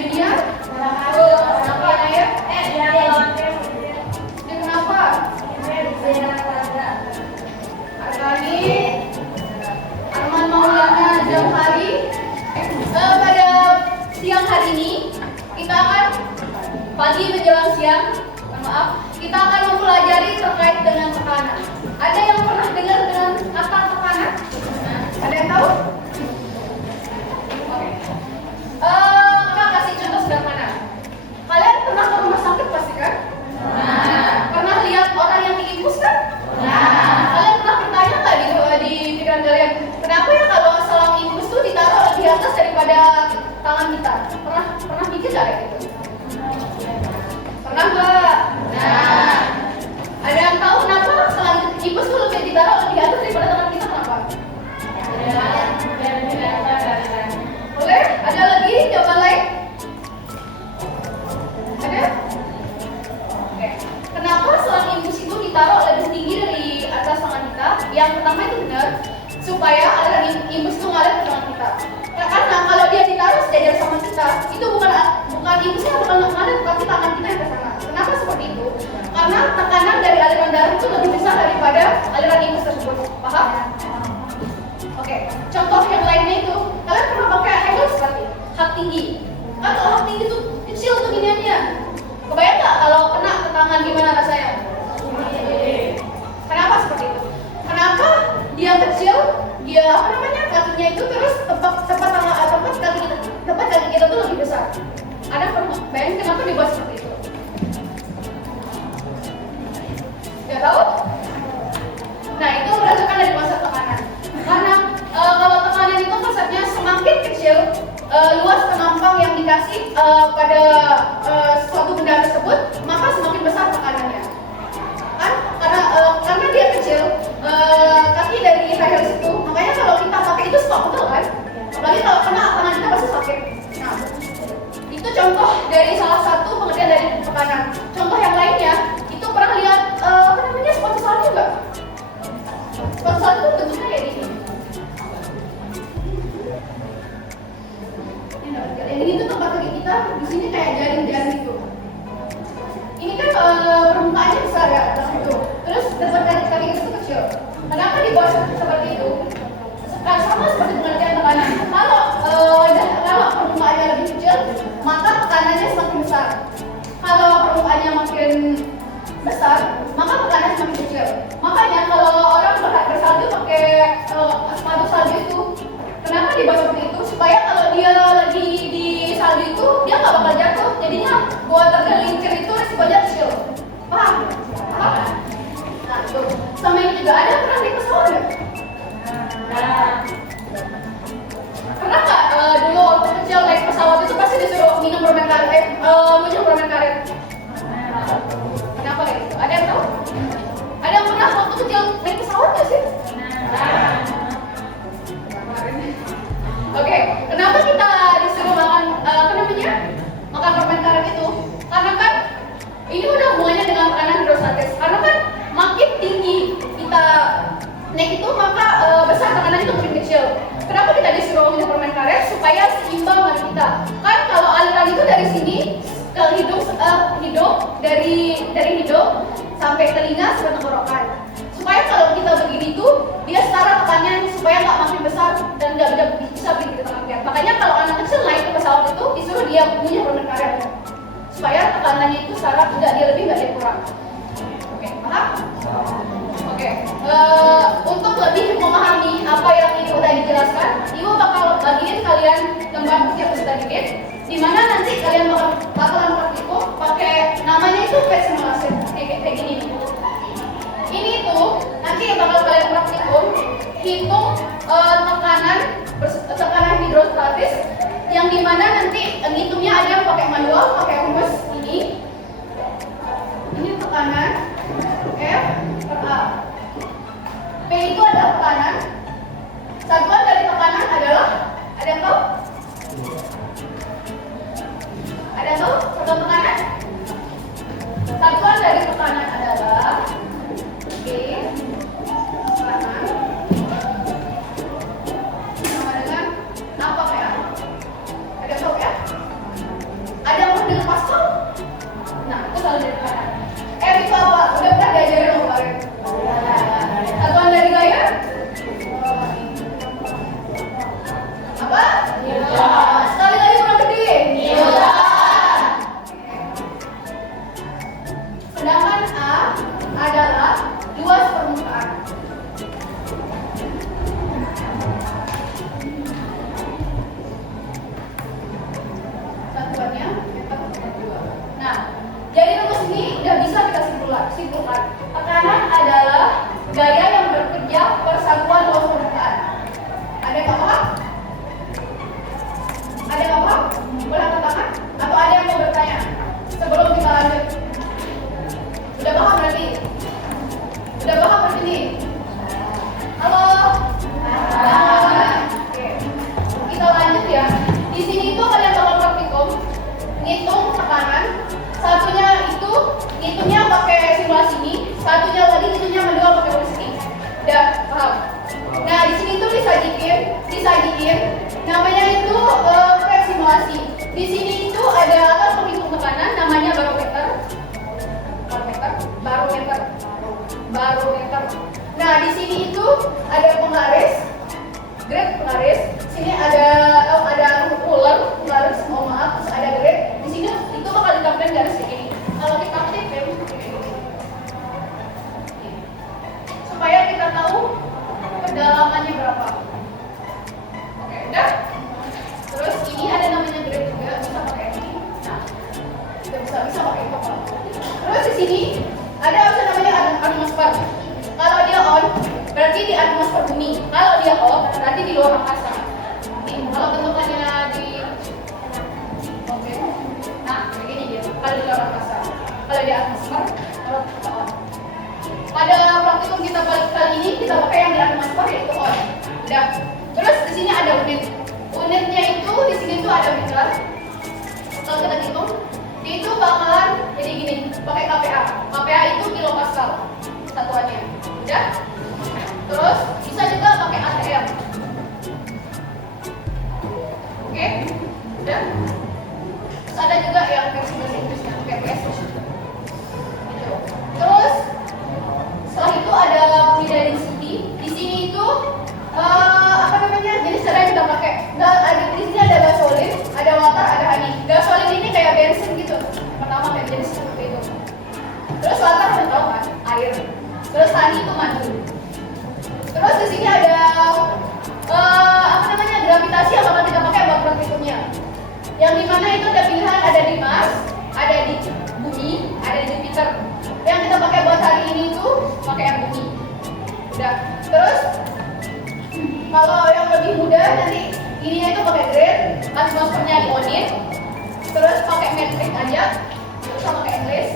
dunia? Kenapa ya? Kenapa? Hari Arman Maulana Jamhari. Pada siang hari ini kita akan pagi menjelang siang, kita akan mempelajari terkait dengan tekanan. Ada yang pernah dengar dengan kata tekanan? Ada yang tahu? Oke. Kak kasih contoh sederhana. Kalian pernah ke rumah sakit pasti kan? Pernah lihat orang yang diinfus kan? Kalian pernah bertanya nggak di pikiran kalian, kenapa ya kalau selang infus tuh ditaruh di atas daripada tangan kita? Pernah mikir nggak kayak gitu? Pernah nggak? Ada yang tahu kenapa selang infus tuh lebih ditaruh di atas daripada tangan kita? Kenapa? Boleh? Ada lagi jawaban lain? Ada? Oke. Kenapa selang infus itu ditaruh lebih tinggi dari atas tangan kita? Yang pertama itu benar, supaya aliran infus itu ngalir ke tangan kita. Karena kalau dia ditaruh sejajar sama kita, itu bukan infusnya bukan ngalir, tapi tangan kita yang ke sana. Kenapa seperti itu? Karena tekanan dari aliran darah itu lebih besar daripada aliran infus tersebut. Paham? Oke. Contoh yang lainnya itu, kalian pernah pakai heels berarti? Hak tinggi. Kan kalau hak tinggi itu kecil tuh giniannya. Kebayang nggak kalau kena ke tangan gimana rasanya? Kenapa seperti itu? Kenapa dia kecil, dia kakinya itu terus tempat kaki kita tuh lebih besar. Ada bayangin kenapa dibuat seperti itu? Gak tahu? Nah itu berdasarkan dari konsep tekanan. Karena kalau tekanan itu konsepnya semakin kecil luas penampang yang dikasih pada suatu benda tersebut, maka semakin besar tekanannya. Kan? Karena dia kecil, kaki dari heels itu, makanya kalau kita pakai itu suka betul kan? Apalagi kalau kena tangan kita pasti sakit. Nah, itu contoh dari salah satu pengertian dari tekanan. Contoh yang lainnya, itu pernah lihat sepatu salju nggak? Sepatu salju itu bentuknya kayak gini. Ini tuh tempat kaki kita, di sini kayak jaring-jaring gitu. Ini kan permukaannya besar ya, itu. Terus tempat kaki kita tuh kecil. Kenapa dibuat seperti itu? Sama seperti pengertian tekanan. Kalau permukaannya lebih kecil, maka tekanannya semakin besar. Kalau permukaannya makin besar, maka tekanannya semakin kecil. Makanya kalau orang bersalju pakai sepatu salju itu, kenapa dibuat seperti itu? Supaya kalau dia lagi di salju itu, dia nggak bakal jatuh. Jadinya buat tergelincir itu resikonya kecil. Paham? Nah itu. Sama ini juga ada pernah naik pesawat nggak? Pernah nggak dulu waktu kecil naik pesawat itu pasti disuruh minum permen karet, minum permen karet? Kenapa kayak gitu? Ada yang tahu? Ada yang pernah waktu kecil naik pesawat nggak sih? Oke, kenapa kita disuruh makan makan permen karet itu? Karena kan ini udah hubungannya dengan tekanan hidrostatis. Karena kan makin tinggi kita naik itu, maka besar tekanan itu makin kecil. Kenapa kita disuruh minum permen karet? Supaya seimbang dengan kita. Kan kalau aliran itu dari sini ke hidung, dari hidung sampai telinga sampai tenggorokan. Supaya kalau kita begini itu dia setara tekanannya, supaya nggak makin besar dan nggak bisa bikin kita kaget. Makanya kalau anak kecil naik ke pesawat itu disuruh dia punya permen karet supaya tekanannya itu setara, tidak dia lebih nggak dia kurang. Oke, paham? Oke, untuk lebih memahami apa yang Ibu tadi jelaskan, Ibu bakal bagiin kalian gambar diapositive dikit, di mana nanti kalian bakalan praktikum pakai namanya itu phase simulation kayak gini. Ini tuh nanti bakal kalian praktikum hitung tekanan hidrostatis, yang dimana nanti ngitungnya ada yang pakai manual, pakai rumus ini. Ini tekanan F per A. P itu adalah tekanan. Satuan dari tekanan adalah, ada yang tahu? Ada yang tahu satuan tekanan? Satuan dari tekanan adalah G tekanan sama dengan apa ya? Ada yang tahu ya? Nah, di sini tuh disajiin. Namanya itu graf simulasi. Di sini itu ada alat penghitung tekanan namanya barometer. Nah, di sini itu ada penggaris, grade penggaris. Sini ada ruler, terus ada grade. Di sini itu bakal ditampilkan garis kayak gini. Kalau kita ketik kayak gini. Supaya kita tahu kedalamannya berapa. Oke, udah. Terus ini ada namanya grade juga, bisa pakai ini. Nah, bisa pakai itu. Terus di sini ada opsi namanya atmosfer. Kalau dia on, berarti di atmosfer bumi. Kalau dia off, berarti di luar angkasa. Kalau bentukannya di oke. Nah, begini dia. Kalau di luar angkasa. Kalau di atmosfer, kalau kita on. Pada praktikum kita kali ini kita pakai yang di atmosfer yaitu on. Udah. Terus di sini ada unit. Unitnya itu di sini tuh ada meter. Kalau kita hitung, itu bakalan jadi gini, pakai kPa. kPa itu kilopascal satuannya. Udah. Terus bisa juga pakai atm. Oke. Udah. Terus ada juga yang versi bahasa Inggrisnya, PS. Gitu. Terus setelah itu ada fluid density. Di sini itu apa namanya? Jadi sering kita pakai. Di sini ada gasolin, ada water, ada honey. Gasolin ini kayak bensin gitu. Pertama kayak bensin seperti itu. Terus water udah tahu kan, air. Terus honey itu madu. Terus di sini ada apa namanya? Gravitasi yang bakal kita pakai buat praktikumnya. Yang dimana itu ada pilihan, ada di Mars, ada di Bumi, ada di Jupiter. Yang kita pakai buat hari ini itu pakai yang Bumi. Udah. Terus kalau yang lebih mudah nanti ininya itu pakai grade, atmosfernya dionin, terus pakai metrik aja, terus pakai English.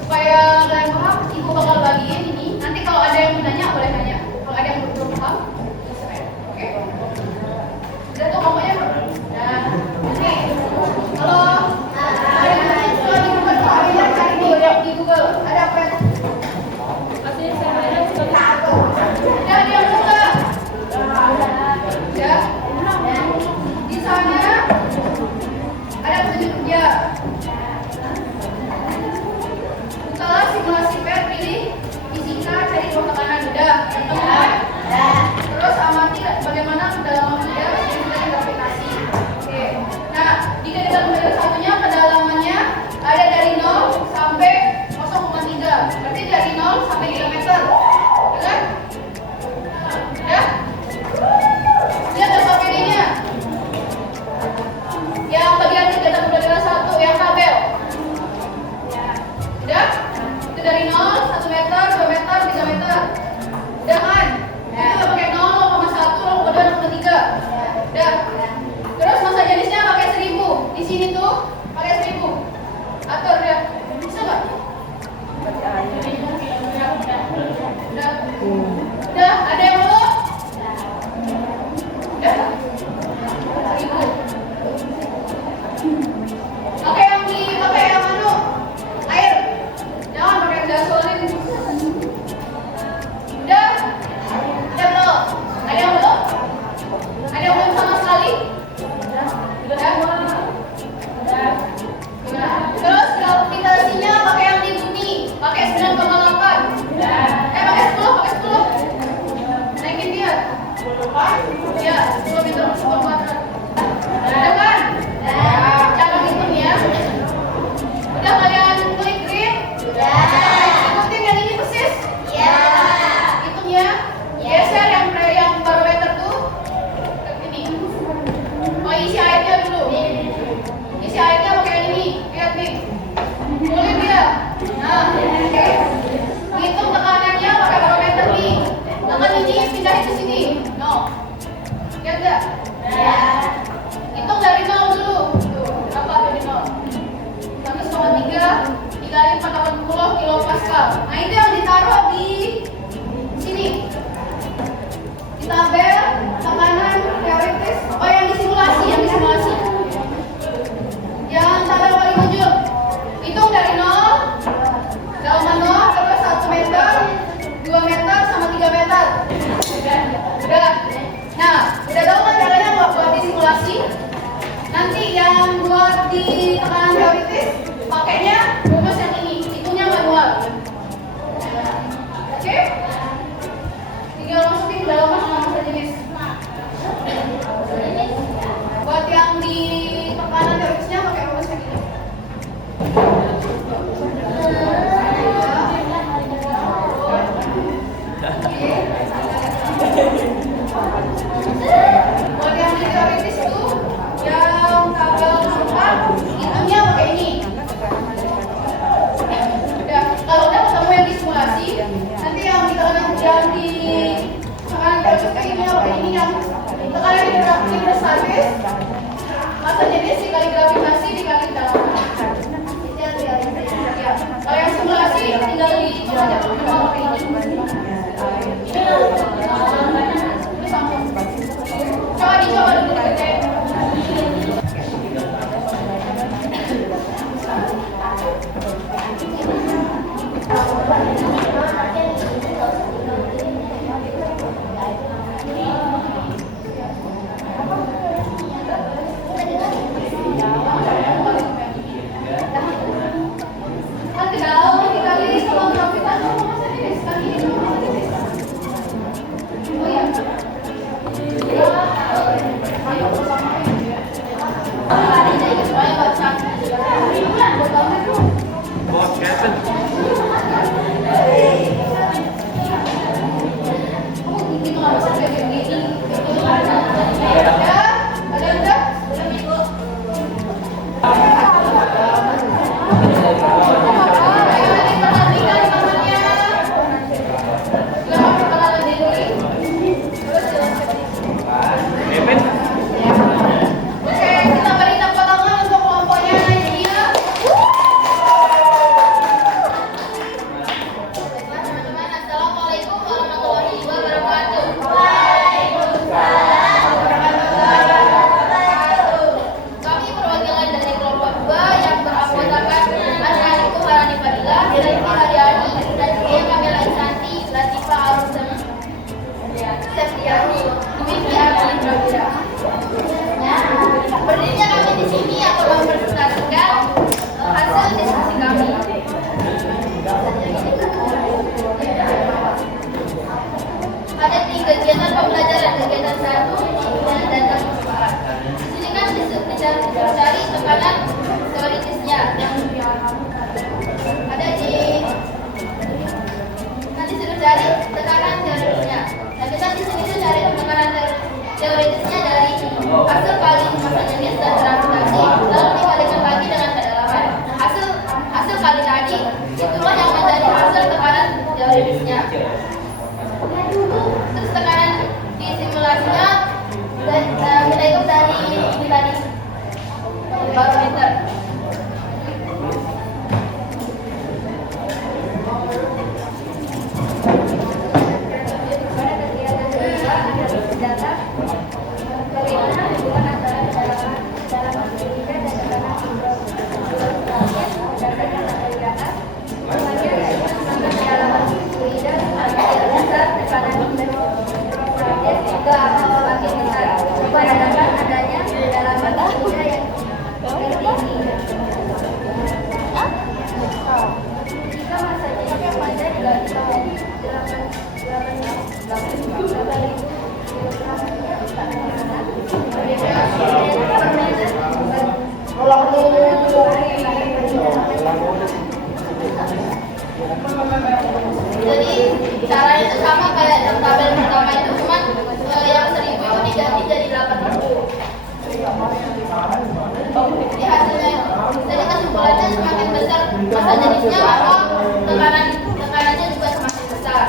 Supaya kalian paham, ibu bakal bagiin ini. Nanti kalau ada yang mau nanya boleh nanya. Kalau ada yang belum paham, oke? Udah tuh ngomongnya belum? Nah, oke. Halo. Kalau di Google tuh ada cari di Google. Ada apa? Udah dia buka. Udah. Di sana ada petunjuk kerja. Bukalah simulasi PET, pilih fisika, cari tekanan. Udah. Terus amati bagaimana kedalaman media dengan gravitasi. Oke. Nah, di kedalaman satunya kedalamannya ada dari 0 sampai 0,3. Berarti dari 0 sampai 3 meter. Kan? Ya? Lihat data PD-nya. Yang bagian data pembelajaran 1 yang tabel. Udah? Itu dari 0, 1 meter, 2 meter, 3 meter. Udah kan? Itu udah pakai 0, 0,1, 0,2, 0,3. Udah? Terus masa jenisnya pakai 1000. Di sini tuh pakai 1000. Atur ya. Bisa nggak? Udah. Udah, ada yang belum? Udah. 1000. Pakai yang anu, air. Jangan pakai gasolin. Udah. Udah belum? Ada yang belum? Ada yang belum sama sekali? Udah. Terus gravitasinya pakai yang di bumi, pakai 9,8. Pakai 10. Naikin dia. Ya, 10 meter per sekon kuadrat. Udah kan? Cara hitung ya. Udah kalian klik green? Ikutin yang ini persis? Hitung ya. Geser yang barometer tuh ke sini. Oh, isi airnya dulu. Isi airnya pakai yang ini. Lihat nih. Boleh dia. Nah, oke. Hitung tekanannya pakai barometer nih. Tekan ini pindahin ke sini. No. Lihat enggak? Hitung dari 0 dulu. Tuh, berapa dari 0? 1,3 dikali 480 kilopascal. Nah, itu yang ditaruh di sini. Di tabel tekanan teoritis. Oh, yang disimulasi. Yang tabel paling ujung. Hitung dari 0, dalam 0 kedalaman sama masa jenis. Buat yang di tekanan teorisnya pakai rumus kayak gini. Buat yang di teoritis itu yang tabel 4 hitungnya pakai ini. Ya, kalau udah ketemu yang di simulasi, nanti yang di tekanan teoris kayak gini pakai ini yang tekanan hidrostatis, masa jenis dikali gravitasi dikali kedalaman. Ya, kalau yang simulasi tinggal dihitung aja pakai ini. Coba dicoba dulu dikecek. Berdirinya kami di sini aku mempresentasikan hasil diskusi kami. Ada 3 kegiatan pembelajaran, kegiatan 1 dan data suara. Di sini kan dicari tekanan teoritisnya. Ada di nanti sudah cari tekanan teoritisnya. Nah kita di sini tuh cari tekanan teoritisnya dari hasil kali masa jenis dan gravitasi, lalu dikalikan lagi dengan kedalaman. Hasil kali tadi itulah yang menjadi hasil tekanan teoritisnya. Terus tekanan di simulasinya kita hitung dari ini tadi barometer. Jadi caranya itu sama kayak yang tabel pertama itu, cuman yang 1000 itu diganti jadi 8.000. Jadi hasilnya itu. Jadi kesimpulannya semakin besar masa jenisnya maka tekanannya juga semakin besar.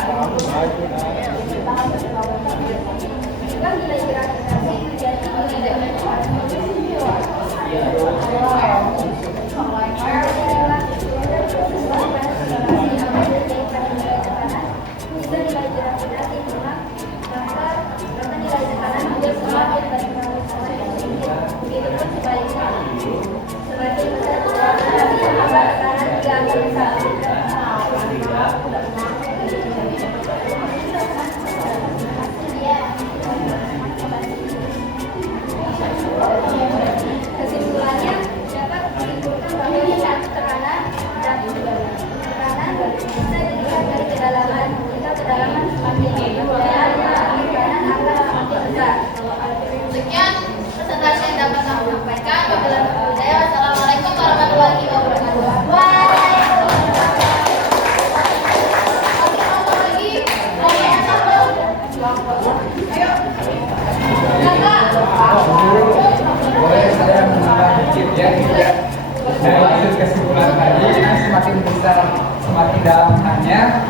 kesimpulan tadi, semakin besar semakin dalam hanya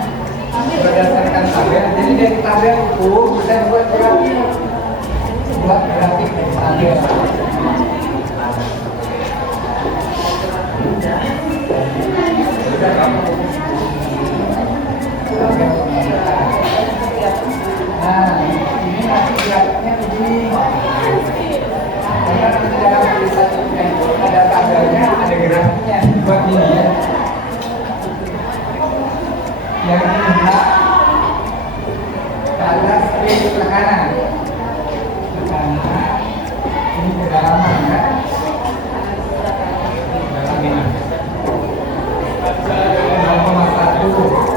berdasarkan tabel. Jadi dari tabel itu kita buat grafik tabel. Nah, ini nanti grafiknya begini. Karena nanti dalam tulisannya itu ada tabelnya, ada grafiknya. Buat ini ya. Yang ini ke atas, ini ke kanan. Ke kanan, ini kedalaman ya. Kedalaman. 0,1.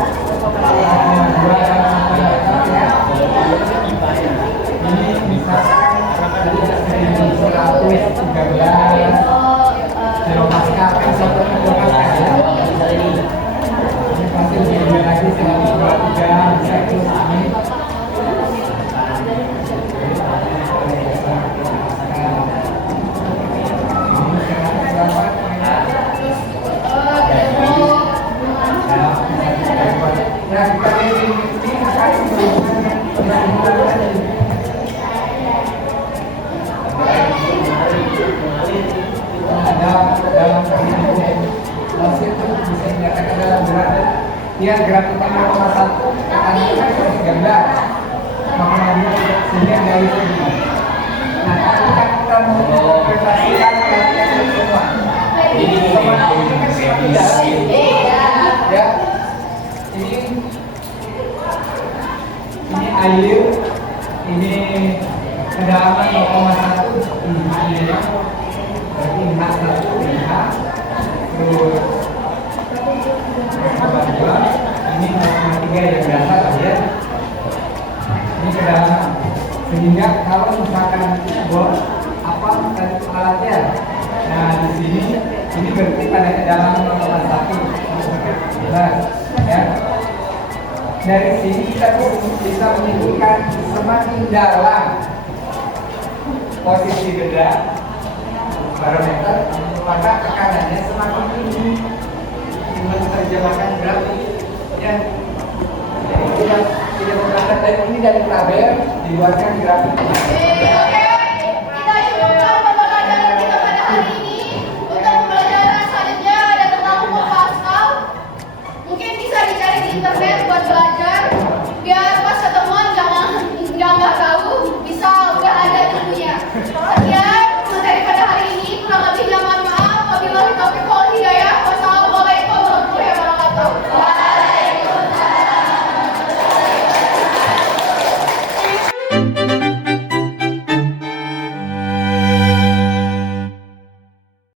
Ini misalkan 113 kilopascal kan satunya kilopascal ya. Ini pasti lebih lagi 123 bisa terus ini. Nah, kita ini akan dalam masih itu bisa dinyatakan dalam gerakan dia gerakan 0,1 kanan kan 13 makanya sehingga dari sini. Nah, kita mau interpretasikan gerakan semua. Ini ya. Ini air, ini kedalaman 0,1 ini berarti H1 terus ini 0,3 yang biasa ya. Ini kedalaman. Sehingga kalau misalkan apa alatnya, nah di sini ini berarti pada kedalaman 0,1. Nah, ya. Dari sini kita bisa menunjukkan semakin dalam posisi beda barometer, maka tekanannya semakin tinggi. Menerjemahkan grafik, ya. Jadi tidak berangkat dari ini dari tabel, dibuatkan grafik.